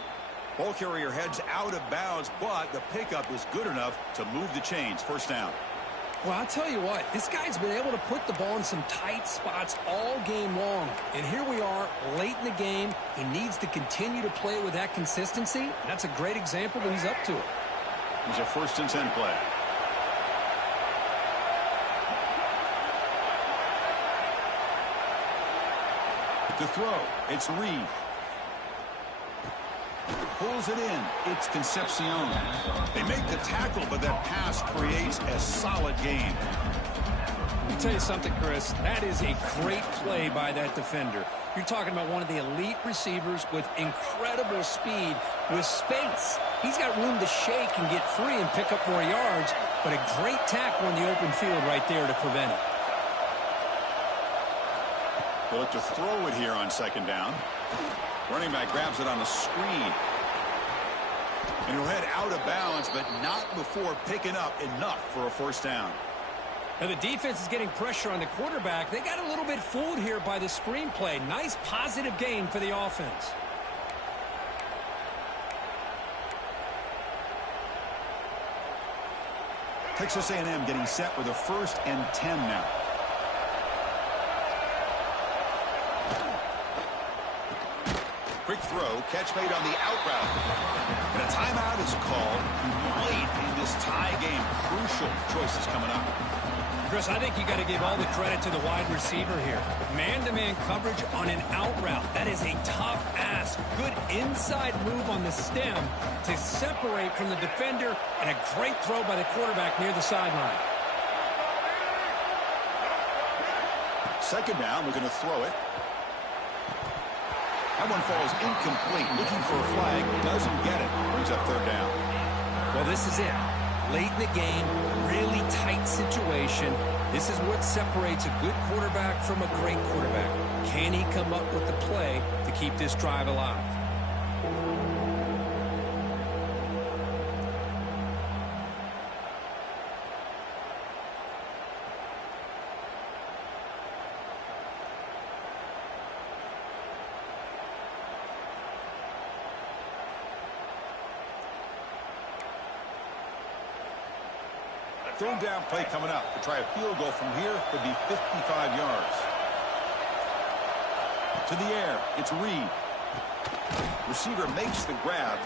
Ball carrier heads out of bounds, but the pickup is good enough to move the chains. First down. Well, I'll tell you what, this guy's been able to put the ball in some tight spots all game long. And here we are, late in the game. He needs to continue to play with that consistency. That's a great example that he's up to it. Here's a 1st and 10 play. To throw, it's Reed. Pulls it in. It's Concepcion. They make the tackle, but that pass creates a solid gain. Let me tell you something, Chris. That is a great play by that defender. You're talking about one of the elite receivers with incredible speed, with space. He's got room to shake and get free and pick up more yards, but a great tackle in the open field right there to prevent it. They'll look to throw it here on second down. Running back grabs it on the screen. And he'll head out of bounds, but not before picking up enough for a first down. Now the defense is getting pressure on the quarterback. They got a little bit fooled here by the screenplay. Nice positive gain for the offense. Texas A&M getting set with a 1st and 10 now. Quick throw, catch made on the out route. And a timeout is called late in this tie game. Crucial choices coming up. Chris, I think you got to give all the credit to the wide receiver here. Man-to-man coverage on an out route. That is a tough ask. Good inside move on the stem to separate from the defender, and a great throw by the quarterback near the sideline. Second down, we're going to throw it. That one falls incomplete. Looking for a flag. Doesn't get it. Brings up 3rd down. Well, this is it. Late in the game, really tight situation. This is what separates a good quarterback from a great quarterback. Can he come up with the play to keep this drive alive? third down play coming up. To try a field goal from here could be 55 yards. To the air, it's Reed. Receiver makes the grab,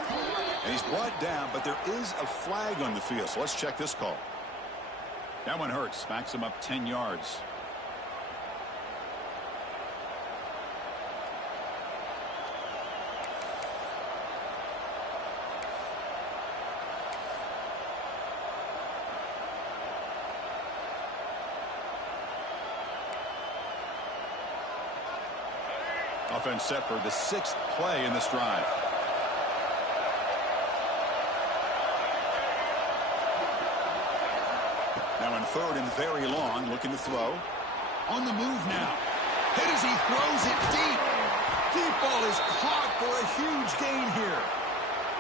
and he's brought down, but there is a flag on the field. So let's check this call. That one hurts. Smacks him up 10 yards. Offense set for the 6th play in this drive. Now in third and very long, looking to throw. On the move now. Hit as he throws it deep. Deep ball is caught for a huge gain here.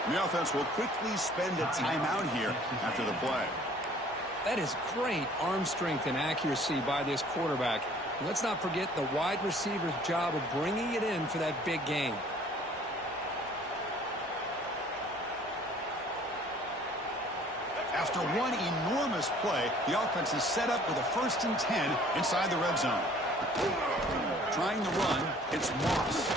The offense will quickly spend a timeout here after the play. That is great arm strength and accuracy by this quarterback. Let's not forget the wide receiver's job of bringing it in for that big gain. After one enormous play, the offense is set up with a 1st and 10 inside the red zone. Trying to run, it's Moss.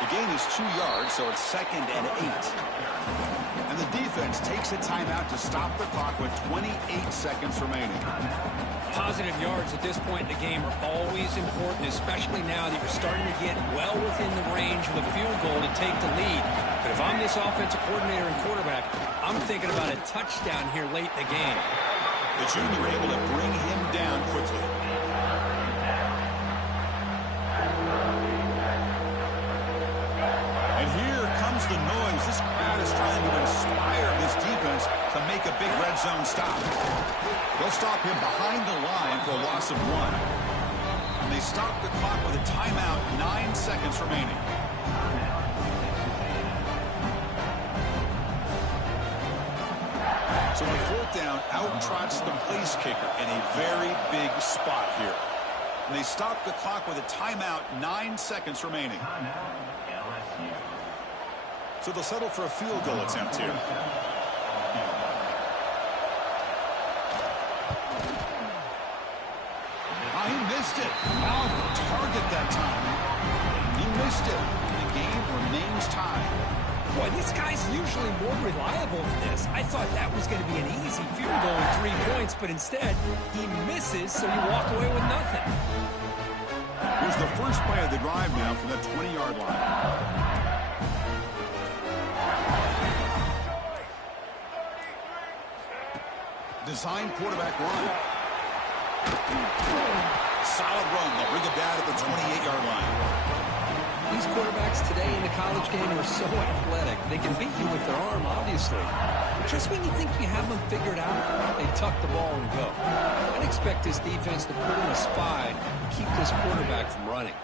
The gain is 2 yards, so it's 2nd and 8. And the defense takes a timeout to stop the clock with 28 seconds remaining. Positive yards at this point in the game are always important, especially now that you're starting to get well within the range of a field goal to take the lead. But if I'm this offensive coordinator and quarterback, I'm thinking about a touchdown here late in the game. The junior able to bring him down quickly. And here comes the noise. This crowd is trying to inspire this defense to make a big red zone stop. They'll stop him behind the line for a loss of 1. And they stop the clock with a timeout, 9 seconds remaining. So on 4th down, out trots the place kicker in a very big spot here. And they stop the clock with a timeout, 9 seconds remaining. So they'll settle for a field goal attempt here. He missed it. Off target that time. He missed it. The game remains tied. Boy, this guy's usually more reliable than this. I thought that was going to be an easy field goal with 3 points, but instead, he misses, so you walk away with nothing. Here's the first play of the drive now from the 20-yard line. Design quarterback run. Solid run. They'll bring it down at the 28-yard line. These quarterbacks today in the college game are so athletic. They can beat you with their arm, obviously. Just when you think you have them figured out, they tuck the ball and go. I'd expect this defense to put in a spy and keep this quarterback from running.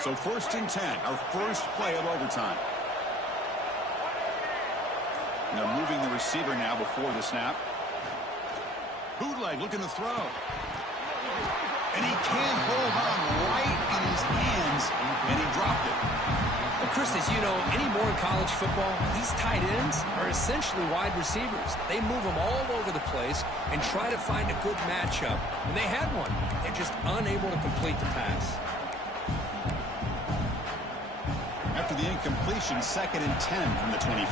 So 1st and 10, our first play of overtime. They're moving the receiver now before the snap. Bootleg looking to throw. And he can't hold on right in his hands, and he dropped it. Well, Chris, as you know, anymore in college football, these tight ends are essentially wide receivers. They move them all over the place and try to find a good matchup. And they had one. They're just unable to complete the pass. After the incompletion, 2nd and 10 from the 25.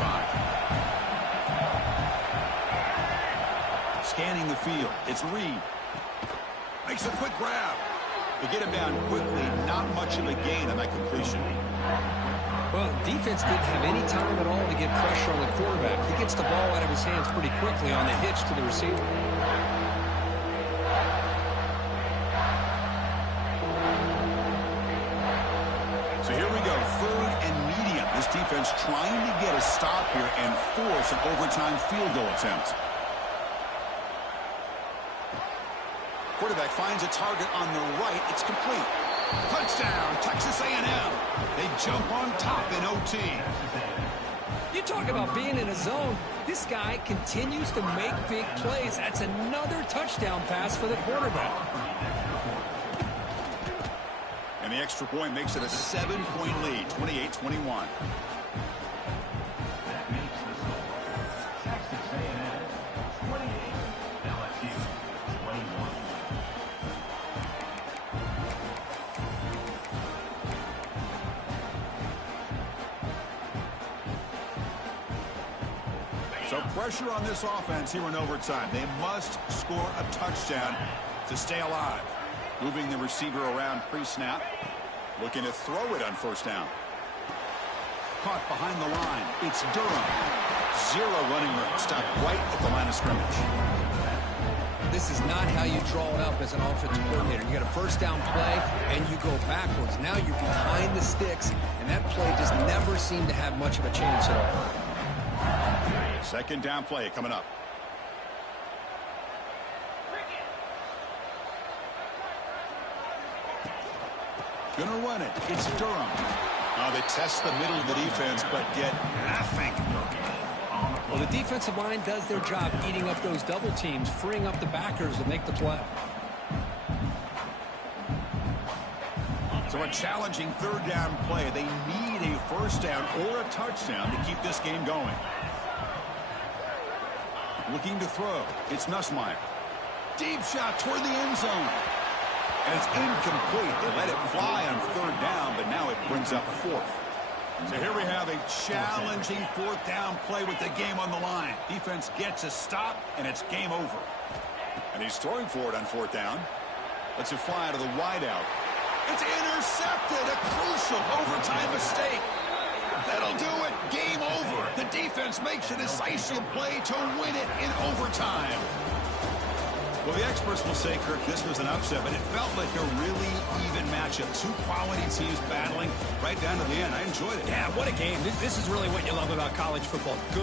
Scanning the field, it's Reed. Makes a quick grab. To get him down quickly, not much of a gain on that completion. Well, defense didn't have any time at all to get pressure on the quarterback. He gets the ball out of his hands pretty quickly on the hitch to the receiver. So here we go, 3rd and medium. This defense trying to get a stop here and force an overtime field goal attempt. Quarterback finds a target on the right. It's complete. Touchdown, Texas A&M. They jump on top in OT. You talk about being in a zone. This guy continues to make big plays. That's another touchdown pass for the quarterback. And the extra point makes it a 7-point lead, 28-21. So pressure on this offense here in overtime. They must score a touchdown to stay alive. Moving the receiver around pre-snap. Looking to throw it on first down. Caught behind the line. It's Durham. Zero running room. Stopped right at the line of scrimmage. This is not how you draw it up as an offensive coordinator. You got a first down play, and you go backwards. Now you're behind the sticks, and that play just never seemed to have much of a chance at all. Second down play coming up. Gonna run it. It's Durham. They test the middle of the defense, but get nothing. Well, the defensive line does their job eating up those double teams, freeing up the backers to make the play. So a challenging third down play. They need a first down or a touchdown to keep this game going. Looking to throw. It's Nussmeier. Deep shot toward the end zone. And it's incomplete. They let it fly on third down, but now it brings up fourth. So here we have a challenging fourth down play with the game on the line. Defense gets a stop, and it's game over. And he's throwing for it on fourth down. Lets it fly to the wideout. It's intercepted. A crucial overtime mistake. That'll do it. Game over. The defense makes a decisive play to win it in overtime. Well, the experts will say, Kirk, this was an upset, but it felt like a really even matchup. Two quality teams battling right down to the end. I enjoyed it. Yeah, what a game. This is really what you love about college football. Good